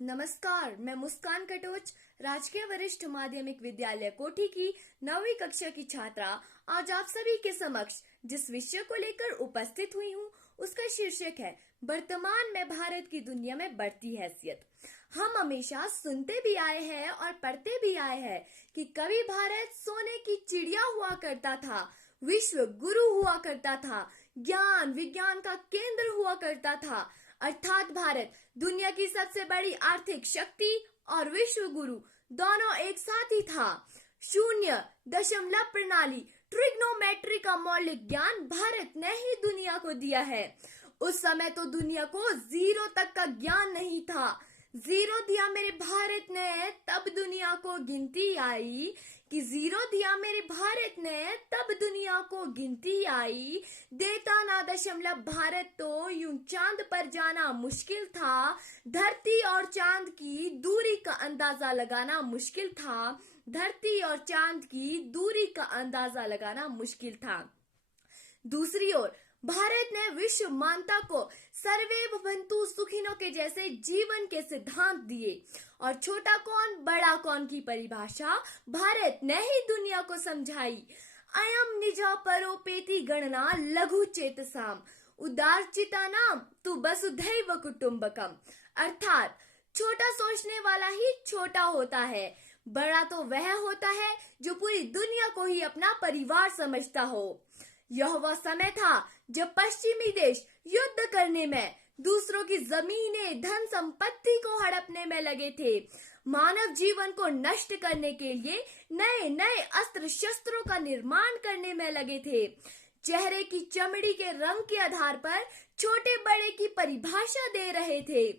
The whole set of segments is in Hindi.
नमस्कार, मैं मुस्कान कटोच राजकीय वरिष्ठ माध्यमिक विद्यालय कोठी की 9वीं कक्षा की छात्रा आज आप सभी के समक्ष जिस विषय को लेकर उपस्थित हुई हूँ उसका शीर्षक है वर्तमान में भारत की दुनिया में बढ़ती हैसियत। हम हमेशा सुनते भी आए हैं और पढ़ते भी आए हैं कि कभी भारत सोने की चिड़िया हुआ करता था, विश्व गुरु हुआ करता था, ज्ञान विज्ञान का केंद्र हुआ करता था, अर्थात भारत दुनिया की सबसे बड़ी आर्थिक शक्ति और विश्व गुरु दोनों एक साथ ही था। शून्य दशमलव प्रणाली ट्रिग्नोमेट्री का मौलिक ज्ञान भारत ने ही दुनिया को दिया है। उस समय तो दुनिया को जीरो तक का ज्ञान नहीं था। जीरो दिया मेरे भारत ने तब दुनिया को गिनती आई कि जीरो दिया मेरे भारत ने तब दुनिया को गिनती आई। देता ना दशमलव भारत तो यूं चांद पर जाना मुश्किल था। धरती और चांद की दूरी का अंदाजा लगाना मुश्किल था। धरती और चांद की दूरी का अंदाजा लगाना मुश्किल था। दूसरी ओर भारत ने विश्व मानवता को सर्वे भवन्तु सुखिनो के जैसे जीवन के सिद्धांत दिए और छोटा कौन बड़ा कौन की परिभाषा भारत ने ही दुनिया को समझाई। अयम निजा परोपेति गणना लघु चेतसाम उदारचिता नाम तु वसुधैव कुटुंबकम, अर्थात छोटा सोचने वाला ही छोटा होता है, बड़ा तो वह होता है जो पूरी दुनिया को ही अपना परिवार समझता हो। यह वह समय था जब पश्चिमी देश युद्ध करने में, दूसरों की जमीनें धन संपत्ति को हड़पने में लगे थे, मानव जीवन को नष्ट करने के लिए नए नए अस्त्र शस्त्रों का निर्माण करने में लगे थे। चेहरे की चमड़ी के रंग के आधार पर छोटे बड़े की परिभाषा दे रहे थे।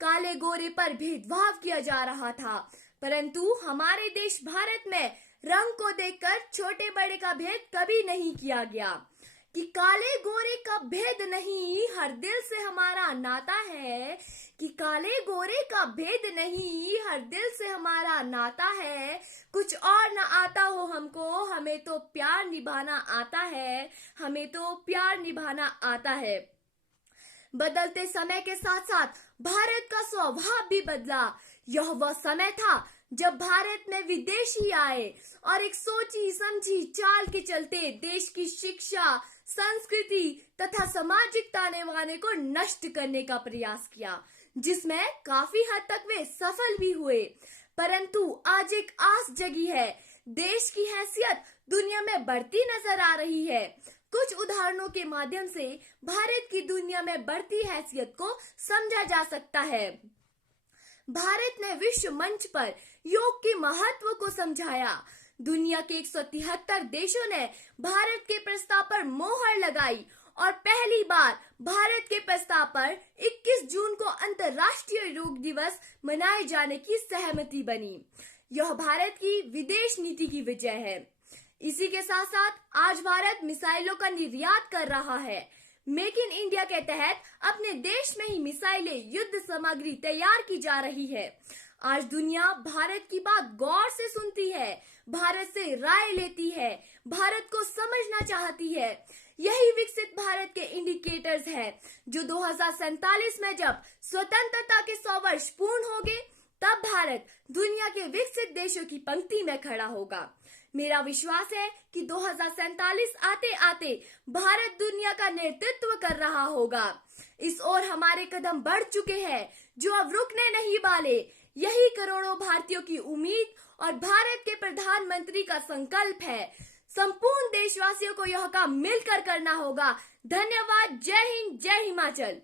काले गोरे पर भेदभाव किया जा रहा था, परंतु हमारे देश भारत में रंग को देखकर छोटे बड़े का भेद कभी नहीं किया गया कि काले गोरे का भेद नहीं, हर दिल से हमारा नाता है कि काले गोरे का भेद नहीं, हर दिल से हमारा नाता है। कुछ और न आता हो हमको, हमें तो प्यार निभाना आता है, हमें तो प्यार निभाना आता है। बदलते समय के साथ साथ भारत का स्वभाव भी बदला। यह वह समय था जब भारत में विदेशी आए और एक सोची समझी चाल के चलते देश की शिक्षा, संस्कृति तथा सामाजिक ताने बाने को नष्ट करने का प्रयास किया, जिसमें काफी हद तक वे सफल भी हुए। परंतु आज एक आस जगी है, देश की हैसियत दुनिया में बढ़ती नजर आ रही है। कुछ उदाहरणों के माध्यम से भारत की दुनिया में बढ़ती हैसियत को समझा जा सकता है। भारत ने विश्व मंच पर योग के महत्व को समझाया। दुनिया के 173 देशों ने भारत के प्रस्ताव पर मोहर लगाई और पहली बार भारत के प्रस्ताव पर 21 जून को अंतर्राष्ट्रीय योग दिवस मनाए जाने की सहमति बनी। यह भारत की विदेश नीति की विजय है। इसी के साथ साथ आज भारत मिसाइलों का निर्यात कर रहा है। मेक इन इंडिया के तहत अपने देश में ही मिसाइलें, युद्ध सामग्री तैयार की जा रही है। आज दुनिया भारत की बात गौर से सुनती है, भारत से राय लेती है, भारत को समझना चाहती है। यही विकसित भारत के इंडिकेटर्स है जो 2047 में जब स्वतंत्रता के 100 वर्ष पूर्ण होंगे तब भारत दुनिया के विकसित देशों की पंक्ति में खड़ा होगा। मेरा विश्वास है कि 2047 आते आते भारत दुनिया का नेतृत्व कर रहा होगा। इस ओर हमारे कदम बढ़ चुके हैं जो अब रुकने नहीं वाले। यही करोड़ों भारतीयों की उम्मीद और भारत के प्रधानमंत्री का संकल्प है। संपूर्ण देशवासियों को यह काम मिलकर करना होगा। धन्यवाद। जय हिंद, जय हिमाचल।